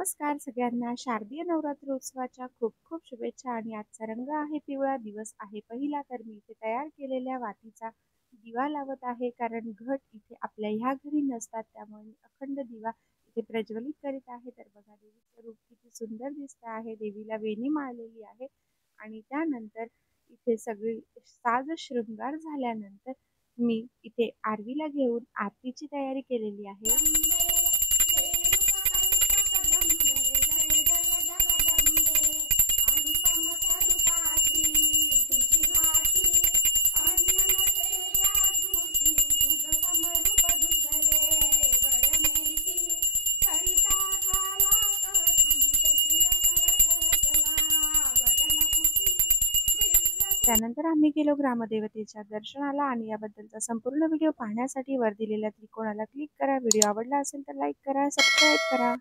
नमस्कार सगळ्यांना. शारदीय नवरात्रोत्सवाच्या खूप खूप शुभेच्छा. आणि आजचा रंग आहे पिवळा, दिवस आहे पहिला. तर मी इथे तयार केलेल्या वातीचा दिवा लावत आहे, कारण घट इथे आपल्या ह्या घरी नसतात, त्यामुळे मी अखंड दिवा इथे प्रज्वलित करीत आहे. तर बघा, देवीचं रूप किती सुंदर दिसत आहे. देवीला वेणी माळलेली आहे आणि त्यानंतर इथे सगळी साज शृंगार झाल्यानंतर मी इथे आरवीला घेऊन आरतीची तयारी केलेली आहे. त्यानंतर आम्ही गेलो ग्रामदेवतेच्या दर्शनाला आणि याबद्दलचा संपूर्ण व्हिडिओ पाहण्यासाठी वर दिलेल्या त्रिकोणाला क्लिक करा. व्हिडिओ आवडला असेल तर लाईक करा, सबस्क्राईब करा.